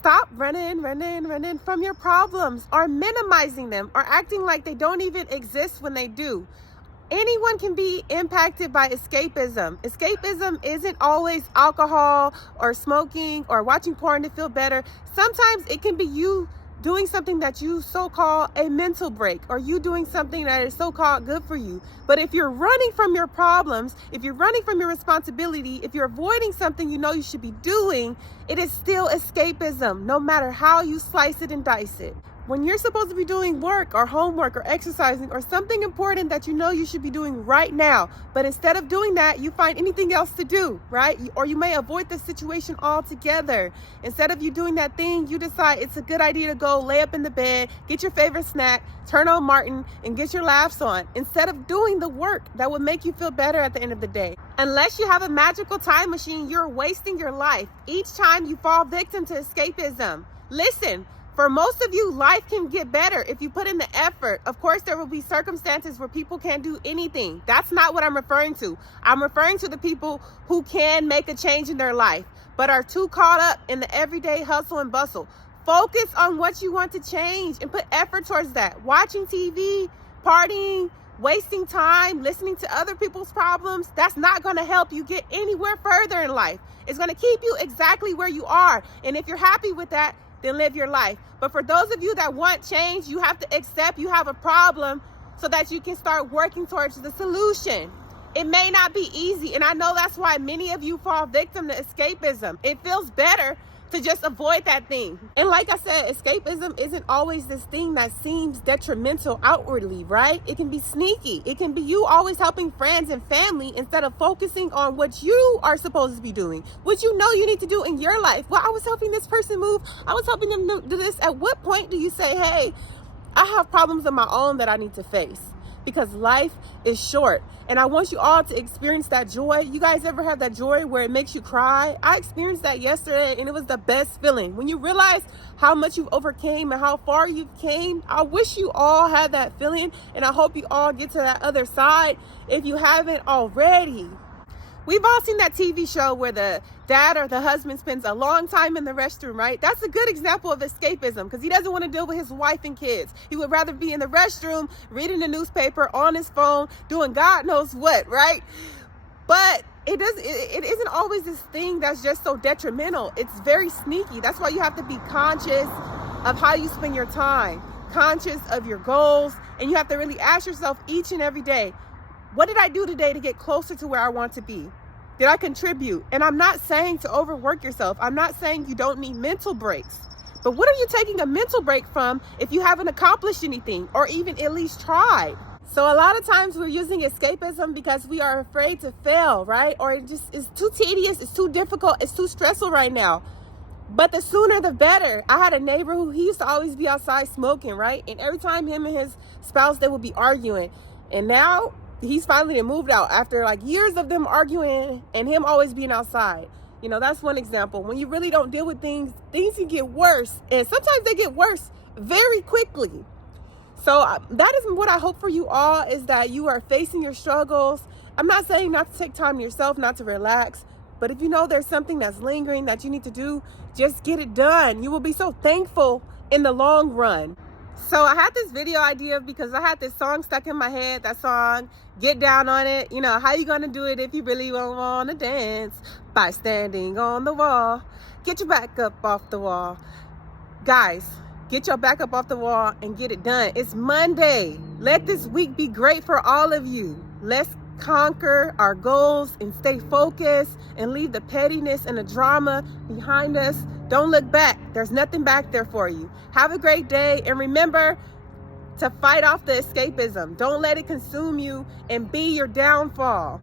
Stop running from your problems, or minimizing them, or acting like they don't even exist when they do. Anyone can be impacted by escapism. Escapism isn't always alcohol or smoking or watching porn to feel better. Sometimes it can be you doing something that you so-called a mental break, or you doing something that is so-called good for you. But if you're running from your problems, if you're running from your responsibility, if you're avoiding something you know you should be doing, it is still escapism, no matter how you slice it and dice it. When you're supposed to be doing work or homework or exercising or something important that you know you should be doing right now, but instead of doing that, you find anything else to do, right? Or you may avoid the situation altogether. Instead of you doing that thing, you decide it's a good idea to go lay up in the bed, get your favorite snack, turn on Martin, and get your laughs on, instead of doing the work that would make you feel better at the end of the day. Unless you have a magical time machine, you're wasting your life each time you fall victim to escapism. Listen, for most of you, life can get better if you put in the effort. Of course, there will be circumstances where people can't do anything. That's not what I'm referring to. I'm referring to the people who can make a change in their life, but are too caught up in the everyday hustle and bustle. Focus on what you want to change and put effort towards that. Watching TV, partying, wasting time, listening to other people's problems, that's not going to help you get anywhere further in life. It's going to keep you exactly where you are. And if you're happy with that, then live your life. But for those of you that want change, you have to accept you have a problem so that you can start working towards the solution. It may not be easy, and I know that's why many of you fall victim to escapism. It feels better to just avoid that thing. And like I said, escapism isn't always this thing that seems detrimental outwardly, right? It can be sneaky. It can be you always helping friends and family instead of focusing on what you are supposed to be doing, what you know you need to do in your life. Well, I was helping this person move. I was helping them do this. At what point do you say, hey, I have problems of my own that I need to face? Because life is short, and I want you all to experience that joy. You guys ever have that joy where it makes you cry? I experienced that yesterday, and it was the best feeling. When you realize how much you've overcame and how far you've came, I wish you all had that feeling, and I hope you all get to that other side if you haven't already. We've all seen that TV show where the dad or the husband spends a long time in the restroom, right? That's a good example of escapism, because he doesn't want to deal with his wife and kids. He would rather be in the restroom, reading the newspaper, on his phone, doing God knows what, right? But it isn't always this thing that's just so detrimental. It's very sneaky. That's why you have to be conscious of how you spend your time, conscious of your goals, and you have to really ask yourself each and every day, what did I do today to get closer to where I want to be? Did I contribute? And I'm not saying to overwork yourself. I'm not saying you don't need mental breaks. But what are you taking a mental break from if you haven't accomplished anything or even at least tried? So a lot of times we're using escapism because we are afraid to fail, right? Or it just is too tedious, it's too difficult, it's too stressful right now. But the sooner the better. I had a neighbor who he used to always be outside smoking, right? And every time him and his spouse, they would be arguing. And now he's finally moved out after like years of them arguing and him always being outside. You know, that's one example. When you really don't deal with things, things can get worse. And sometimes they get worse very quickly. So that is what I hope for you all, is that you are facing your struggles. I'm not saying not to take time to yourself, not to relax. But if you know there's something that's lingering that you need to do, just get it done. You will be so thankful in the long run. So I had this video idea because I had this song stuck in my head, that song, Get Down on It. You know, how you gonna do it if you really don't wanna dance? By standing on the wall. Get your back up off the wall. Guys, get your back up off the wall and get it done. It's Monday. Let this week be great for all of you. Let's conquer our goals and stay focused and leave the pettiness and the drama behind us. Don't look back. There's nothing back there for you. Have a great day, and remember to fight off the escapism. Don't let it consume you and be your downfall.